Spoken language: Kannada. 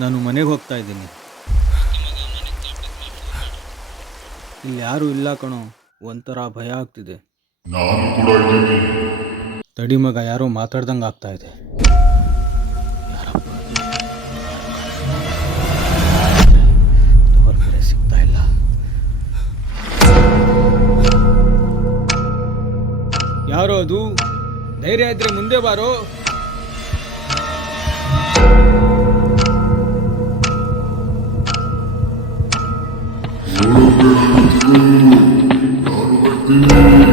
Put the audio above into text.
ನಾನು ಮನೆಗೆ ಹೋಗ್ತಾ ಇದ್ದೀನಿ. ಇಲ್ಲಿ ಯಾರೂ ಇಲ್ಲ ಕಣೋ. ಒಂಥರ ಭಯ ಆಗ್ತಿದೆ. ನಾನು ಕೂಡ ಇದ್ದೀನಿ. ತಡಿ ಮಗ ಯಾರೋ ಮಾತಾಡ್ದಂಗೆ ಆಗ್ತಾ ಇದೆ. ಹೊರಗಡೆ ಸಿಗ್ತಾ ಇಲ್ಲ. ಯಾರೋ ಅದು? ಧೈರ್ಯ ಇದ್ರೆ ಮುಂದೆ ಬಾರೋ. ನಾನು ಬರ್ತೀನಿ